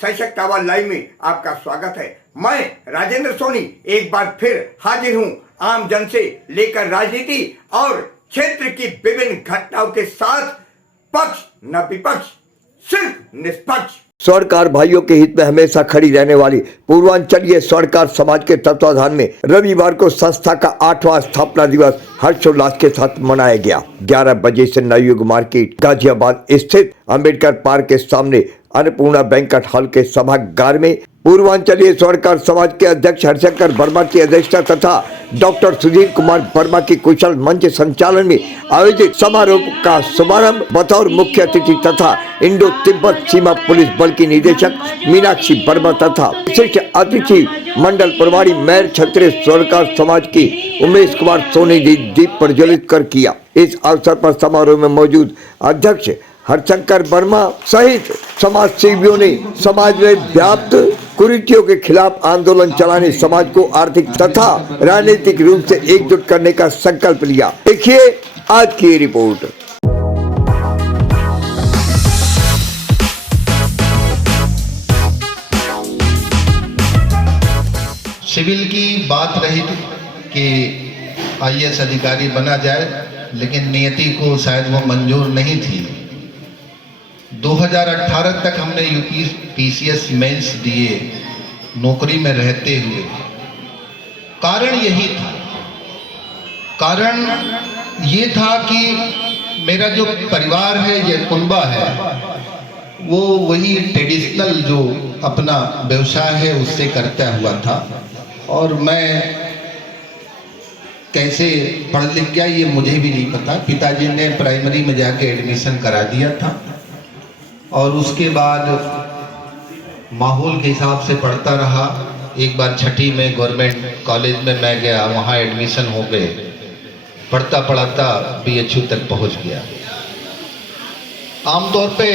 सशक्त आवाज लाइव में आपका स्वागत है। मैं राजेंद्र सोनी एक बार फिर हाजिर हूं आम जन से लेकर राजनीति और क्षेत्र की विभिन्न घटनाओं के साथ। पक्ष न विपक्ष, सिर्फ निष्पक्ष। स्वर्णकार भाइयों के हित में हमेशा खड़ी रहने वाली पूर्वांचलीय स्वर्णकार समाज के तत्वाधान में रविवार को संस्था का 8वां स्थापना दिवस हर्षोल्लास के साथ मनाया गया। 11 बजे से नवयुग मार्केट गाजियाबाद स्थित अंबेडकर पार्क के सामने अन्नपूर्णा बैंक्वेट हॉल के सभागार में पूर्वांचलीय स्वर्णकार समाज के अध्यक्ष हरशंकर वर्मा की अध्यक्षता तथा डॉक्टर सुधीर कुमार वर्मा की कुशल मंच संचालन में आयोजित समारोह का शुभारंभ बतौर मुख्य अतिथि तथा इंडो तिब्बत सीमा पुलिस बल की निदेशक मीनाक्षी वर्मा तथा विशिष्ट अतिथि मंडल प्रभारी मेयर क्षत्रिय स्वर्णकार समाज की उमेश कुमार सोनी ने दीप प्रज्वलित कर किया। इस अवसर पर समारोह में मौजूद अध्यक्ष हरशंकर वर्मा सहित समाज सेवियों ने समाज में व्याप्त कुरीतियों के खिलाफ आंदोलन चलाने, समाज को आर्थिक तथा राजनीतिक रूप से एकजुट करने का संकल्प लिया। देखिए आज की रिपोर्ट। सिविल की बात रही कि आईएएस अधिकारी बना जाए, लेकिन नियति को शायद वो मंजूर नहीं थी। 2018 तक हमने यूपी पीसीएस मेंस दिए नौकरी में रहते हुए। कारण यही था, कारण ये था कि मेरा जो परिवार है, ये कुनबा है, वो वही ट्रेडिशनल जो अपना व्यवसाय है उससे करता हुआ था। और मैं कैसे पढ़ लिख गया ये मुझे भी नहीं पता। पिताजी ने प्राइमरी में जाके एडमिशन करा दिया था और उसके बाद माहौल के हिसाब से पढ़ता रहा। एक बार छठी में गवर्नमेंट कॉलेज में मैं गया, वहाँ एडमिशन हो गए। पढ़ता पढ़ाता BHU तक पहुँच गया। आमतौर पे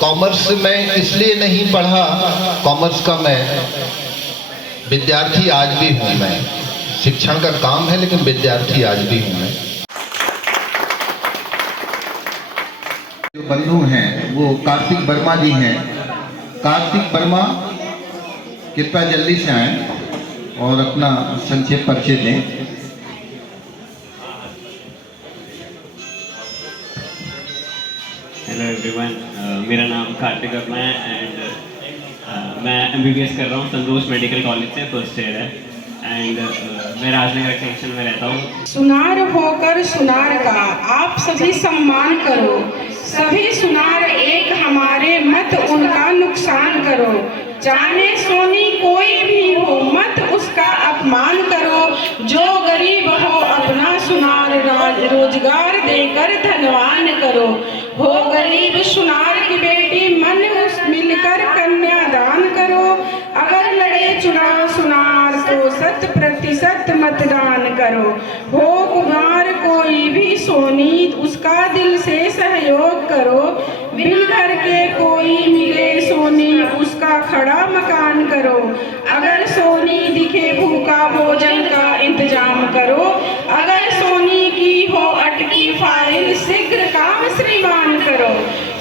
कॉमर्स में इसलिए नहीं पढ़ा, कॉमर्स का मैं विद्यार्थी आज भी हूँ। मैं शिक्षण का काम है लेकिन विद्यार्थी आज भी हूँ। मैं जो बंधु हैं वो कार्तिक वर्मा जी हैं। कार्तिक वर्मा कृपया जल्दी से आए और अपना संक्षेप परिचय दें। हेलो एवरीवन, मेरा नाम कार्तिक वर्मा है एंड मैं MBBS कर रहा हूँ संतोष मेडिकल कॉलेज से, फर्स्ट ईयर है एंड मैं राजनगर एक्सटेंशन में रहता हूँ। सुनार होकर सुनार का आप सभी सम्मान करो, सभी सुनार एक हमारे, मत उनका नुकसान करो। जाने सोनी कोई भी हो, मत उसका अपमान करो। जो गरीब हो अपना सुनार रोजगार देकर धनवान करो। हो गरीब सुनार की बेटी, मन उस मिलकर कन्यादान करो। अगर लड़े चुनाव सुनार तो 100% मतदान करो। हो कुमार कोई भी सोनी, उसका दिल से सहयोग करो। बिल भर के कोई मिले सोनी, उसका खड़ा मकान करो। अगर सोनी दिखे भूखा, भोजन का इंतजाम करो। अगर सोनी की हो अटकी फाइल, शीघ्र काम श्रीमान करो।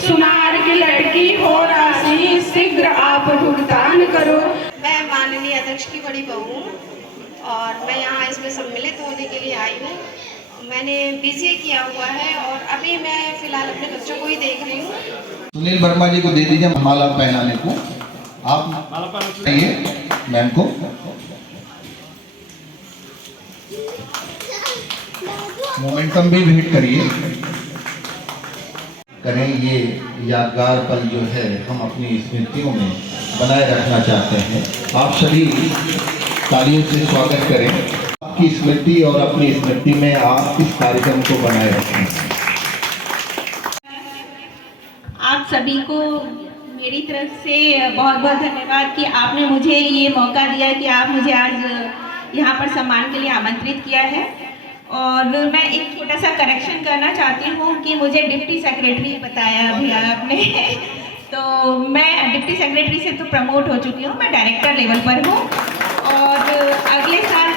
सुनार की लड़की हो राशि, शीघ्र आप भुगतान करो। मैं माननीय अध्यक्ष की बड़ी बहू हूँ और मैं यहाँ इसमें सम्मिलित होने के लिए आई हूँ। मैंने BCA किया हुआ है और अभी मैं फिलहाल अपने बच्चों को ही देख रही हूँ। सुनील वर्मा जी को दे दीजिए माला पहनाने को। आप आइए मैम को। मोमेंटम भी भेंट करिए करें। ये यादगार पल जो है हम अपनी स्मृतियों में बनाए रखना चाहते हैं। आप सभी तालियों से स्वागत करें। आपकी स्मृति और अपनी स्मृति में आप इस कार्यक्रम को बनाए रखें। आप सभी को मेरी तरफ से बहुत बहुत धन्यवाद कि आपने मुझे ये मौका दिया कि आप मुझे आज यहाँ पर सम्मान के लिए आमंत्रित किया है। और मैं एक छोटा सा करेक्शन करना चाहती हूँ कि मुझे डिप्टी सेक्रेटरी बताया अभी आपने तो मैं डिप्टी सेक्रेटरी से तो प्रमोट हो चुकी हूँ, मैं डायरेक्टर लेवल पर हूँ और अगले साल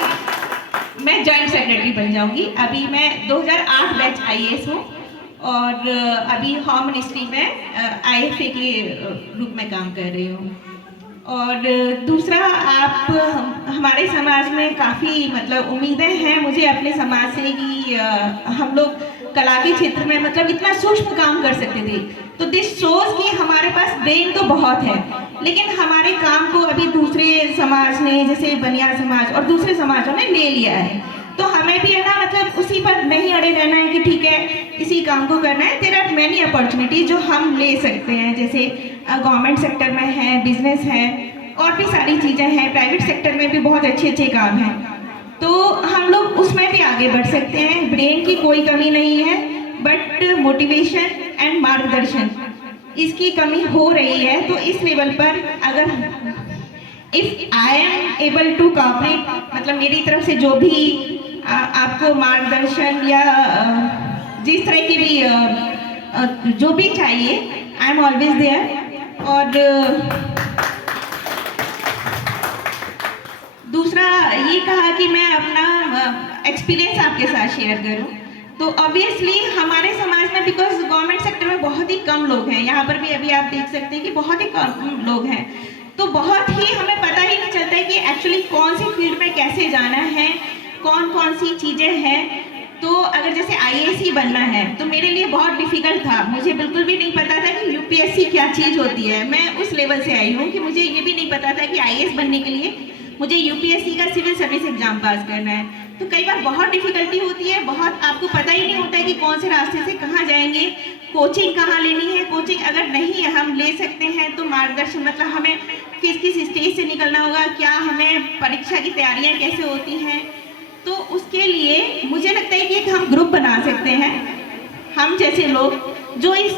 मैं जॉइंट सेक्रेटरी बन जाऊँगी। अभी मैं 2008 बैच IAS हूँ और अभी होम मिनिस्ट्री में IFA के रूप में काम कर रही हूँ। और दूसरा, आप हमारे समाज में काफ़ी मतलब उम्मीदें हैं मुझे अपने समाज से कि हम लोग कला के क्षेत्र में मतलब इतना सूक्ष्म काम कर सकते थे। तो दिस शोज कि हमारे पास ब्रेन तो बहुत है, लेकिन हमारे काम को अभी दूसरे समाज ने, जैसे बनिया समाज और दूसरे समाजों ने ले लिया है। तो हमें भी है ना मतलब उसी पर नहीं अड़े रहना है कि ठीक है इसी काम को करना है। देयर आर मेनी अपॉर्चुनिटी जो हम ले सकते हैं, जैसे गवर्नमेंट सेक्टर में है, बिजनेस है, और भी सारी चीज़ें हैं। प्राइवेट सेक्टर में भी बहुत अच्छे अच्छे काम हैं, तो हम लोग उसमें भी आगे बढ़ सकते हैं। ब्रेन की कोई कमी नहीं है, बट मोटिवेशन एंड मार्गदर्शन इसकी कमी हो रही है। तो इस लेवल पर अगर if I am able to cooperate, मतलब मेरी तरफ से जो भी आपको मार्गदर्शन या जिस तरह की भी जो भी चाहिए, आई एम ऑलवेज देयर। और दूसरा ये कहा कि मैं अपना एक्सपीरियंस आपके साथ शेयर करूं। तो ऑब्वियसली हमारे समाज में, बिकॉज गवर्नमेंट सेक्टर में बहुत ही कम लोग हैं, यहाँ पर भी अभी आप देख सकते हैं कि बहुत ही कम लोग हैं, तो बहुत ही हमें पता ही नहीं चलता है कि एक्चुअली कौन सी फील्ड में कैसे जाना है, कौन कौन सी चीज़ें हैं। तो अगर जैसे IAS ही बनना है तो मेरे लिए बहुत डिफ़िकल्ट था, मुझे बिल्कुल भी नहीं पता था कि UPSC क्या चीज़ होती है। मैं उस लेवल से आई हूँ कि मुझे ये भी नहीं पता था कि IAS बनने के लिए मुझे UPSC का सिविल सर्विस एग्जाम पास करना है। तो कई बार बहुत डिफ़िकल्टी होती है, बहुत आपको पता ही नहीं होता है कि कौन से रास्ते से कहाँ जाएंगे, कोचिंग कहाँ लेनी है। कोचिंग अगर नहीं हम ले सकते हैं तो मार्गदर्शन, मतलब हमें किस किस स्टेज से निकलना होगा, क्या हमें परीक्षा की तैयारियाँ कैसे होती हैं, तो उसके लिए मुझे लगता है कि एक हम ग्रुप बना सकते हैं, हम जैसे लोग जो इस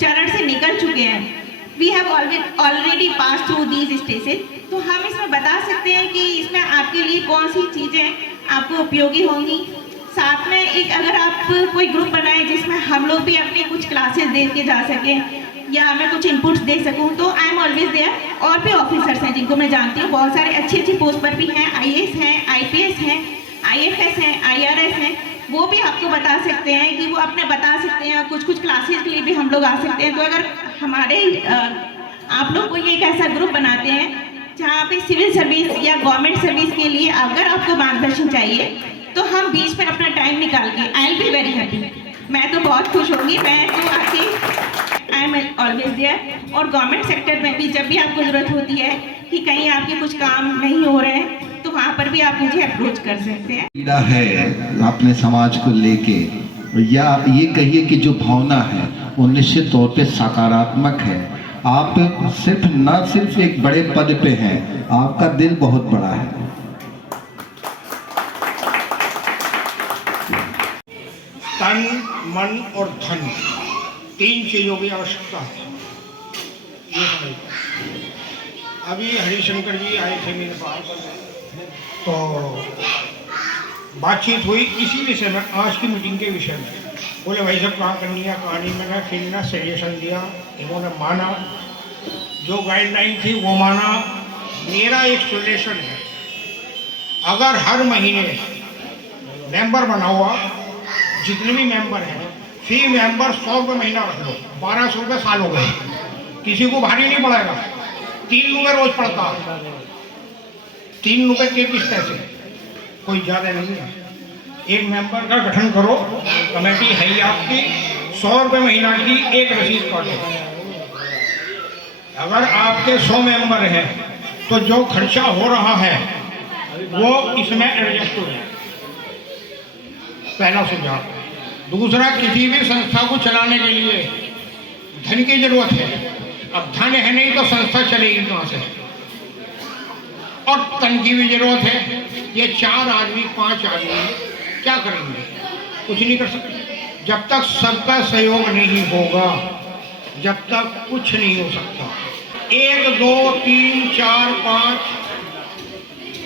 चरण से निकल चुके हैं। We have already pass through these stages, तो हम इसमें बता सकते हैं कि इसमें आपके लिए कौन सी चीज़ें आपको उपयोगी होंगी। साथ में एक अगर आप कोई ग्रुप बनाएं जिसमें हम लोग भी अपनी कुछ क्लासेस दे के जा सकें या मैं कुछ इनपुट्स दे सकूं, तो आई एम ऑलवेज देयर। और भी ऑफिसर्स हैं जिनको मैं जानती हूँ, बहुत सारे अच्छी अच्छी पोस्ट पर भी हैं, IAS हैं, IPS हैं, IFS हैं, IRS हैं, वो भी आपको बता सकते हैं कि वो अपने बता सकते हैं। कुछ कुछ क्लासेस के लिए भी हम लोग आ सकते हैं। तो अगर हमारे आप लोग को ये एक ऐसा ग्रुप बनाते हैं जहाँ पे सिविल सर्विस या गवर्नमेंट सर्विस के लिए अगर आपको मार्गदर्शन चाहिए, तो हम बीच में अपना टाइम निकाल के, I will be very happy, मैं तो बहुत खुश होंगी। मैं तो आके आई एम ऑलवेज देयर। और गवर्नमेंट सेक्टर में भी जब भी आपको ज़रूरत होती है कि कहीं आपके कुछ काम नहीं हो रहे हैं, तो वहाँ पर भी आप मुझे अप्रोच कर सकते हैं। पीड़ा है अपने समाज को लेके, या ये कहिए कि जो भावना है वो निश्चित तौर पे सकारात्मक है। आप सिर्फ एक बड़े पद पे हैं, आपका दिल बहुत बड़ा है। तन, मन और धन, 3 चीज़ों की आवश्यकता है। ये समझ, अभी हरिशंकर जी आए थे मेरे पास, तो बातचीत हुई इसी विषय में, आज की मीटिंग के विषय में। बोले भाई साहब कहाँ करनी है कहानी, मैंने फिर ना सजेशन दिया, इन्होंने माना, जो गाइडलाइन थी वो माना। मेरा एक सजेशन है, अगर हर महीने मेंबर बना हुआ, जितने भी मेंबर हैं, फी मेंबर 100 रुपये महीना रख लो, 1200 रुपये साल हो गए, किसी को भारी नहीं पड़ेगा। 3 रुपये रोज पड़ता, 3 रुपये 33 पैसे, कोई ज़्यादा नहीं है। एक मेंबर का गठन करो, कमेटी है ही आपकी, 100 रुपये महीना की एक रसीद काटो। अगर आपके 100 मेंबर हैं तो जो खर्चा हो रहा है वो इसमें एडजस्ट हो जाए, पहला सुझाव। दूसरा, किसी भी संस्था को चलाने के लिए धन की जरूरत है। अब धन है नहीं तो संस्था चलेगी कहाँ से, और तन की भी जरूरत है। ये 4 आदमी 5 आदमी क्या करेंगे, कुछ नहीं कर सकते। जब तक सबका सहयोग नहीं होगा, जब तक कुछ नहीं हो सकता। 1 2 3 4 5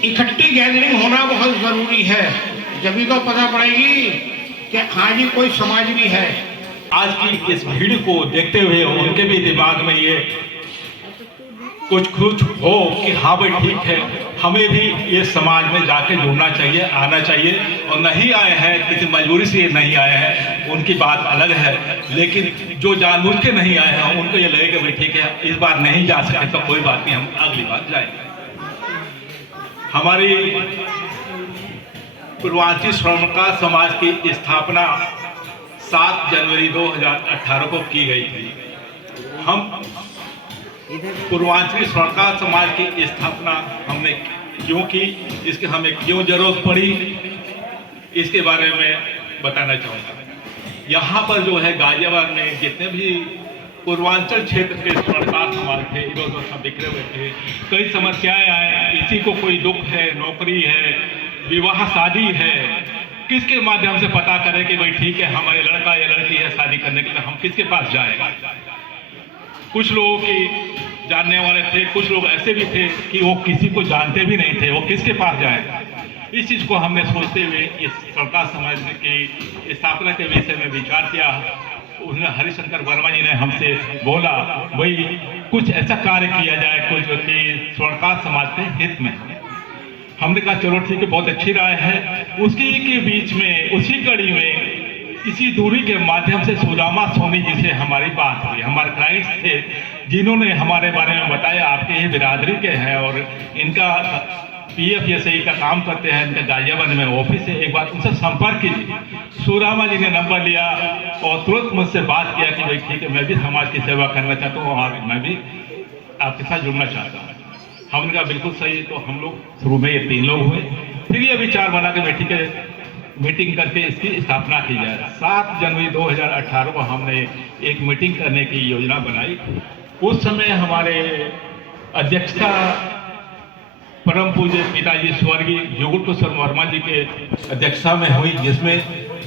इकट्ठी गैदरिंग होना बहुत ज़रूरी है, जब तो पता पड़ेगी कि हाँ जी कोई समाज भी है। आज की इस भीड़ को देखते हुए उनके भी दिमाग में ये कुछ हो कि हाँ भाई ठीक है, हमें भी ये समाज में जाके जुड़ना चाहिए, आना चाहिए। और नहीं आए हैं, किसी मजबूरी से ये नहीं आए हैं, उनकी बात अलग है। लेकिन जो जानबूझ के नहीं आए हैं, उनको ये लगेगा भाई ठीक है, इस बार नहीं जा सके तो कोई बात नहीं, हम अगली बार जाएंगे। हमारी पूर्वांचल स्वर्णकार समाज की स्थापना 7 जनवरी 2018 को की गई थी। हम पूर्वांचली स्वर्णकार समाज की स्थापना हमने क्यों की, इसके हमें क्यों जरूरत पड़ी, इसके बारे में बताना चाहूँगा। यहाँ पर जो है गाजियाबाद में जितने भी पूर्वांचल क्षेत्र के स्वर्णकार समाज थे, इधर उधर सब बिखरे हुए थे। कई समस्याएं आए, किसी को कोई दुख है, नौकरी है, विवाह शादी है, किसके माध्यम से पता करें कि भाई ठीक है हमारे लड़का या लड़की है शादी करने के लिए, हम किसके पास जाएगा। कुछ लोगों की जानने वाले थे, कुछ लोग ऐसे भी थे कि वो किसी को जानते भी नहीं थे, वो किसके पास जाए। इस चीज़ को हमने सोचते हुए इस स्वर्णकार समाज की स्थापना के विषय में विचार किया। उसने हरिशंकर वर्मा जी ने हमसे बोला भाई कुछ ऐसा कार्य किया जाए कुछ कि स्वर्णकार समाज के हित में। हमने कहा चलो ठीक है, बहुत अच्छी राय है। उसी के बीच में, उसी कड़ी में, इसी दूरी के माध्यम से सुदामा सोनी जी से हमारी बात हुई। हमारे क्लाइंट्स थे जिन्होंने हमारे बारे में बताया आपके ही बिरादरी के हैं और इनका PFSI का काम करते हैं, इनका गाजियाबाद में ऑफिस है, एक बार उनसे संपर्क कीजिए। सुदामा जी ने नंबर लिया और तुरंत मुझसे बात किया कि भाई ठीक है, मैं भी समाज की सेवा करना चाहता हूँ और मैं भी आपके साथ जुड़ना चाहता हूँ। हमने कहा बिल्कुल सही। तो हम लोग शुरू में ये 3 लोग हुए, फिर ये विचार बना कि भाई ठीक है मीटिंग करके इसकी स्थापना की जाए। 7 जनवरी 2018 को हमने एक मीटिंग करने की योजना बनाई। उस समय हमारे अध्यक्षता परम पूज्य पिताजी स्वर्गीय युगल कुशल वर्मा जी के अध्यक्षता में हुई, जिसमें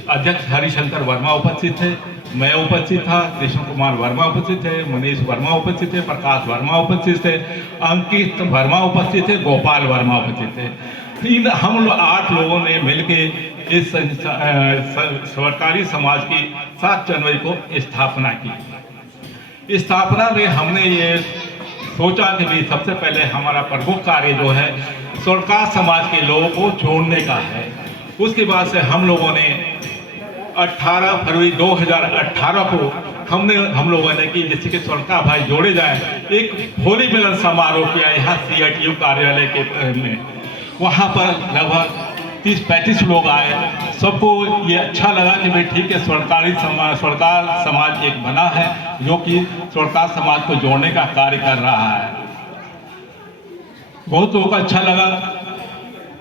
अध्यक्ष हरिशंकर वर्मा उपस्थित थे, मैं उपस्थित था, कृष्ण कुमार वर्मा उपस्थित थे, मनीष वर्मा उपस्थित थे, प्रकाश वर्मा उपस्थित थे, अंकित वर्मा उपस्थित थे, गोपाल वर्मा उपस्थित थे। हम 8 लोगों ने मिलकर इस स्वर्णकारी समाज की 7 जनवरी को स्थापना की। स्थापना में हमने ये सोचा कि भी सबसे पहले हमारा प्रमुख कार्य जो है स्वर्णकार समाज के लोगों को जोड़ने का है। उसके बाद से हम लोगों ने 18 फरवरी 2018 को हम लोगों ने कि जिससे कि स्वर्णकार भाई जोड़े जाए, एक होली मिलन समारोह किया यहाँ CITU कार्यालय के में। वहाँ पर लगभग 30-35 लोग आए। सबको ये अच्छा लगा कि भाई ठीक है स्वर्णकार समाज एक बना है जो कि स्वर्णकार समाज को जोड़ने का कार्य कर रहा है। बहुत लोगों को अच्छा लगा,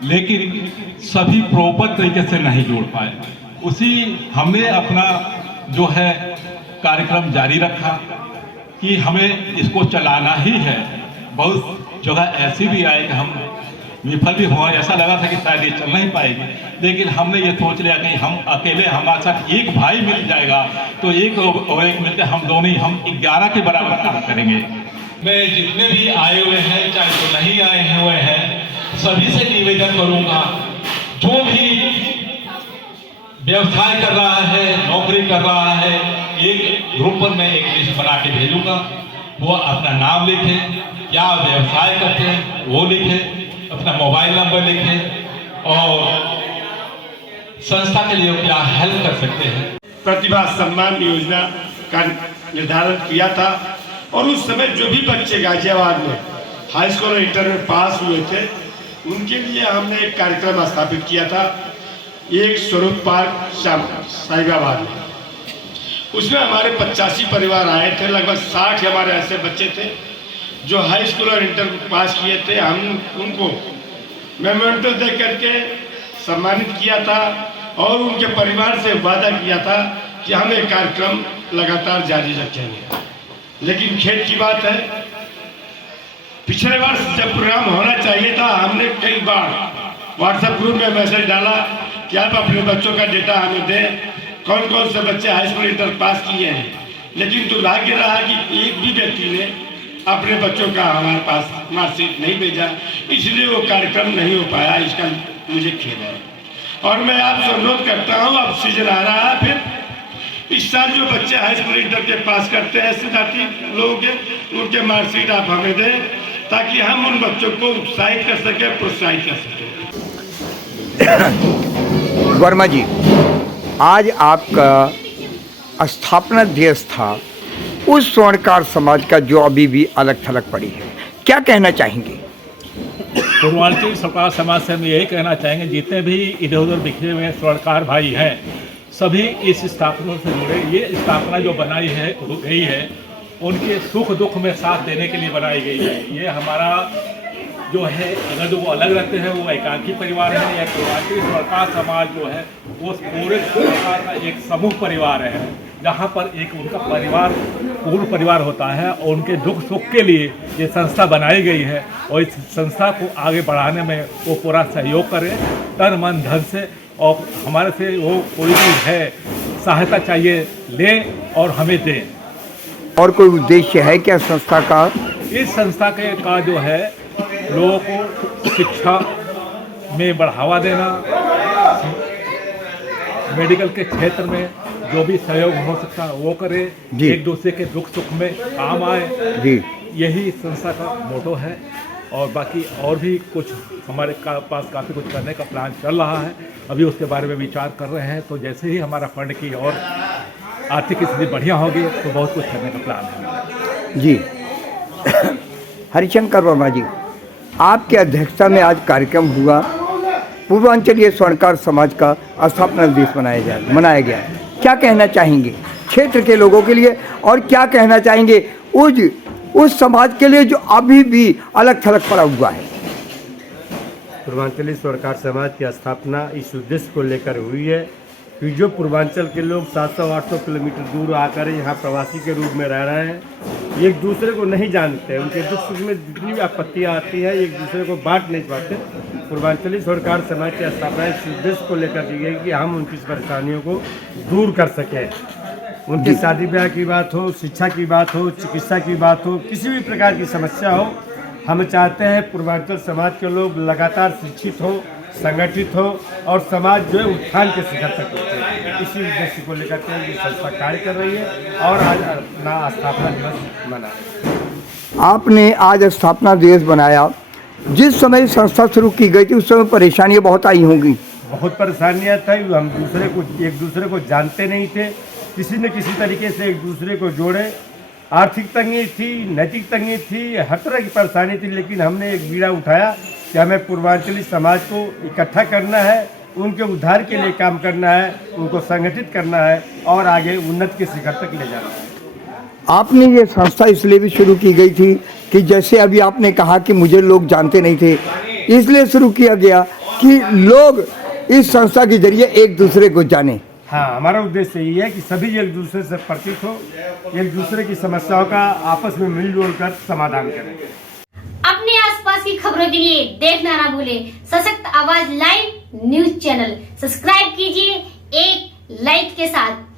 लेकिन सभी प्रॉपर तरीके से नहीं जोड़ पाए। उसी हमने अपना जो है कार्यक्रम जारी रखा कि हमें इसको चलाना ही है। बहुत जगह ऐसी भी आए कि हम विफल भी हुआ, ऐसा लगा था कि शायद ये चल नहीं पाएगी, लेकिन हमने ये सोच लिया कि हम अकेले, हमारे साथ एक भाई मिल जाएगा तो एक और एक मिलकर हम दोनों ही, हम 11 के बराबर काम करेंगे। मैं जितने भी आए हुए हैं, चाहे तो नहीं आए हुए हैं, सभी से निवेदन करूंगा, जो भी व्यवसाय कर रहा है, नौकरी कर रहा है, एक ग्रुप पर मैं एक लिस्ट बना के भेजूंगा। वो अपना नाम लिखे, क्या व्यवसाय करते हैं वो लिखे, अपना मोबाइल नंबर लिखें और संस्था के लिए क्या हेल्प कर सकते हैं। प्रतिभा सम्मान योजना का निर्धारण किया था और उस समय जो भी बच्चे गाजियाबाद में हाई स्कूल और इंटर में पास हुए थे उनके लिए हमने एक कार्यक्रम स्थापित किया था, एक स्वरूप पार्क साहिबाबाद में। उसमें हमारे 85 परिवार आए थे। लगभग 60 हमारे ऐसे बच्चे थे जो हाई स्कूल और इंटर पास किए थे। हम उनको मेमोरेंडम दे करके सम्मानित किया था और उनके परिवार से वादा किया था कि हम ये कार्यक्रम लगातार जारी रखेंगे। लेकिन खेद की बात है, पिछले वर्ष जब प्रोग्राम होना चाहिए था, हमने कई बार व्हाट्सएप ग्रुप में मैसेज डाला कि आप अपने बच्चों का डेटा हमें दें, कौन कौन से बच्चे हाई स्कूल इंटर पास किए हैं। लेकिन दुर्भाग्य रहा कि एक भी व्यक्ति ने अपने बच्चों का हमारे पास मार्कशीट नहीं भेजा, इसलिए वो कार्यक्रम नहीं हो पाया। इसका मुझे खेद है और मैं आपसे अनुरोध करता हूँ, अब सीजन आ रहा है, फिर इस साल जो बच्चे हाई स्कूल इंटर के पास करते हैं सिद्धार्थी लोगों के, उनके मार्कशीट आप हमें दें ताकि हम उन बच्चों को उत्साहित कर सकें, प्रोत्साहित कर सकें। वर्मा जी, आज आपका स्थापना दिवस था उस स्वर्णकार समाज का जो अभी भी अलग थलग पड़ी है, क्या कहना चाहेंगे? पूर्वांचल स्वर्णकार समाज से हम यही कहना चाहेंगे, जितने भी इधर उधर बिखरे हुए स्वर्णकार भाई हैं, सभी इस स्थापना से जुड़े। ये स्थापना जो बनाई है गई है, उनके सुख दुख में साथ देने के लिए बनाई गई है। ये हमारा जो है, अगर जो वो अलग रहते हैं वो एकांकी परिवार है, या पूर्वांचल स्वर्णकार समाज जो है वो पूरे स्वर्णकार का एक समूह परिवार है, जहाँ पर एक उनका परिवार पूर्ण परिवार होता है, और उनके दुख सुख के लिए ये संस्था बनाई गई है। और इस संस्था को आगे बढ़ाने में वो पूरा सहयोग करें, तन मन धन से, और हमारे से वो कोई भी है सहायता चाहिए लें और हमें दें। और कोई उद्देश्य है क्या संस्था का? इस संस्था के का जो है, लोगों को शिक्षा में बढ़ावा देना, मेडिकल के क्षेत्र में जो भी सहयोग हो सकता है वो करे, एक दूसरे के दुख सुख में काम आए जी, यही संस्था का मोटो है। और बाकी और भी कुछ हमारे पास काफ़ी कुछ करने का प्लान चल रहा है, अभी उसके बारे में विचार कर रहे हैं। तो जैसे ही हमारा फंड की और आर्थिक स्थिति बढ़िया होगी तो बहुत कुछ करने का प्लान है जी। हरिशंकर वर्मा जी, आपके अध्यक्षता में आज कार्यक्रम हुआ, पूर्वांचलीय स्वर्णकार समाज का स्थापना दिवस मनाया गया। क्या कहना चाहेंगे क्षेत्र के लोगों के लिए, और क्या कहना चाहेंगे उस समाज के लिए जो अभी भी अलग थलग पड़ा हुआ है? पूर्वांचली स्वर्णकार समाज की स्थापना इस उद्देश्य को लेकर हुई है कि जो पूर्वांचल के लोग 700-800 किलोमीटर दूर आकर यहाँ प्रवासी के रूप में रह रहे हैं, एक दूसरे को नहीं जानते, उनके दुख सुख में जितनी भी आपत्तियाँ आती है एक दूसरे को बांट नहीं पाते। पूर्वांचली स्वर्णकार समाज की स्थापना इस उद्देश्य को लेकर की गई कि हम उनकी परेशानियों को दूर कर सकें। उनकी शादी ब्याह की बात हो, शिक्षा की बात हो, चिकित्सा की बात हो, किसी भी प्रकार की समस्या हो, हम चाहते हैं पूर्वांचल समाज के लोग लगातार शिक्षित हो, संगठित हो, और समाज जो है उत्थान के शिखर तक पहुंचे। इसी उद्देश्य को लेकर के ये संस्था कार्य कर रही है और आज अपना स्थापना दिवस मना रही है। आपने आज स्थापना दिवस बनाया, जिस समय संस्था शुरू की गई थी उस समय परेशानियाँ बहुत आई होंगी? बहुत परेशानियाँ थी, हम एक दूसरे को जानते नहीं थे, किसी न किसी तरीके से एक दूसरे को जोड़े। आर्थिक तंगी थी, नैतिक तंगी थी, हर तरह की परेशानी थी, लेकिन हमने एक बीड़ा उठाया कि हमें पूर्वांचली समाज को इकट्ठा करना है, उनके उद्धार के लिए काम करना है, उनको संगठित करना है और आगे उन्नति के शिखर तक ले जाना है। आपने ये संस्था इसलिए भी शुरू की गई थी कि जैसे अभी आपने कहा कि मुझे लोग जानते नहीं थे, इसलिए शुरू किया गया कि लोग इस संस्था के जरिए एक दूसरे को जाने। हाँ, हमारा उद्देश्य यही है कि सभी एक दूसरे से परिचित हो, एक दूसरे की समस्याओं का आपस में मिलजुल कर समाधान करें। अपने आसपास की खबरों के लिए देखना ना भूलें सशक्त आवाज लाइव न्यूज चैनल। सब्सक्राइब कीजिए एक लाइक के साथ।